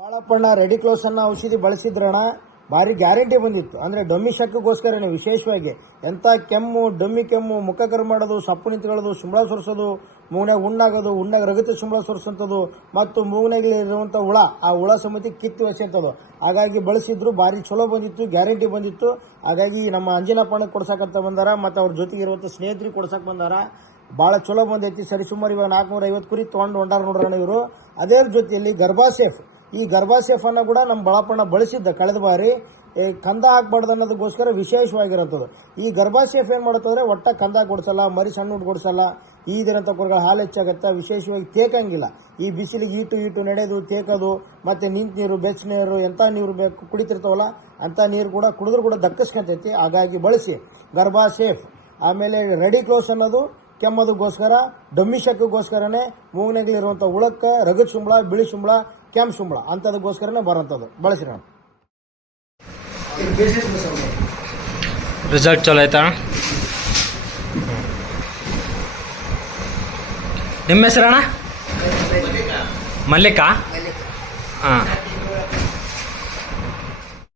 Balappanna ready close ಅನ್ನ ಔಷಧಿ ಬಳಸಿದ್ರಣ ಭಾರಿ ಗ್ಯಾರಂಟಿ ಬಂದಿತ್ತು. ಅಂದ್ರೆ ಡೊಮ್ಮಿ ಶಕ್ಕೋಸ್ಕರನೇ ವಿಶೇಷವಾಗಿ ಎಂತ ಕೆಮ್ಮು, ಡೊಮ್ಮಿ ಕೆಮ್ಮು, ಮುಖ ಕರು ಮಾಡೋದು, ಸಪ್ಪು ನಿಂತ್ಕೊಳ್ಳೋದು, ಸುಂಬಳ ಸುರಿಸೋದು, ಮೂಗ್ನಾಗ ಹುಣ್ಣಾಗೋದು, ಹುಣ್ಣಾಗ ರಗತ ಸುಂಬಳ ಸುರಿಸಂಥದ್ದು ಮತ್ತು ಮೂಗ್ನಾಗಲಿರುವಂಥ ಹುಳ, ಆ ಹುಳ ಸಮೇತ ಕಿತ್ತು ಎಸೆಂಥದ್ದು. ಹಾಗಾಗಿ ಬಳಸಿದ್ರು ಭಾರಿ ಚಲೋ ಬಂದಿತ್ತು, ಗ್ಯಾರಂಟಿ ಬಂದಿತ್ತು. ಹಾಗಾಗಿ ನಮ್ಮ ಅಂಜನಪ್ಪಣ್ಣ ಕೊಡ್ಸಕಂತ ಬಂದಾರ ಮತ್ತು ಅವ್ರ ಜೊತೆಗೆ ಇರುವಂಥ ಸ್ನೇಹಿತರಿಗೆ ಕೊಡ್ಸಕ್ ಬಂದಾರ. ಭಾಳ ಚಲೋ ಬಂದೈತಿ. ಸರಿಸುಮಾರು ಇವಾಗ 450 ಕುರಿ ತೊಗೊಂಡು ಹೊಂಟಾರ ನೋಡ್ರಣ ಇವರು. ಅದೇ ಜೊತೆಯಲ್ಲಿ ಗರ್ಭಾಸೇಫ್, ಈ ಗರ್ಭಾಸೇಫ್ ಅನ್ನ ಕೂಡ ನಮ್ಮ ಬಾಳಪ್ಪಣ್ಣ ಬಳಸಿದ್ದ ಕಳೆದ ಬಾರಿ. ಕಂದ ಹಾಕ್ಬಾರ್ದು ಅನ್ನೋದಕ್ಕೋಸ್ಕರ ವಿಶೇಷವಾಗಿರುತ್ತದೆ. ಈ ಗರ್ಭಾಸೇಫ್ ಏನ್ ಮಾಡುತ್ತಂದ್ರೆ ಒಟ್ಟ ಕಂದ ಕೊಡ್ಸಲ್ಲ, ಮರಿ ಸಣ್ಣ ಕೊಡ್ಸಲ್ಲ. ಈದಿರಂತ ಕುರಿಗಳ ಹಾಲು ಹೆಚ್ಚಾಗತ್ತ, ವಿಶೇಷವಾಗಿ ತೇಕಂಗಿಲ್ಲ. ಈ ಬಿಸಿಲಿಗೆ ಈಟು ನಡೆಯೋದು, ತೇಕೋದು, ಮತ್ತೆ ನಿಂತ ನೀರು, ಬೆಚ್ಚ ನೀರು, ಎಂತ ನೀರು ಬೇಕು ಕುಡಿತಿರ್ತಾವಲ್ಲ ಅಂತ ನೀರು ಕೂಡ ಕುಡಿದ್ರು ಕೂಡ ದಕ್ಕಸ್ಕೊಂತೈತಿ. ಹಾಗಾಗಿ ಬಳಸಿ ಗರ್ಭಾಸೇಫ್. ಆಮೇಲೆ ರೆಡಿ ಕ್ಲೋಸ್ ಅನ್ನೋದು ಕೆಮ್ಮದಕ್ಕೋಸ್ಕರ, ಡಮ್ಮಿ ಶಕ್ಕೋಸ್ಕರನೇ, ಮೂಗ್ನಾಗಲಿರುವಂಥ ಹುಳಕ್ಕ ರಗದ ಸುಂಬಳ, ಬಿಳಿ ಸುಂಬಳ, ಕೆಂಪು ಸುಂಬಳ ಅಂತದಕ್ಕೋಸ್ಕರನೇ ಬರೋಂಥದ್ದು. ಬಳಸಿರೋಣ. ರಿಸಲ್ಟ್ ಚಲೋ ಆಯ್ತಾ? ನಿಮ್ಮ ಹೆಸರಣ್ಣ? ಮಲ್ಲಿಕಾ. ಹಾಂ.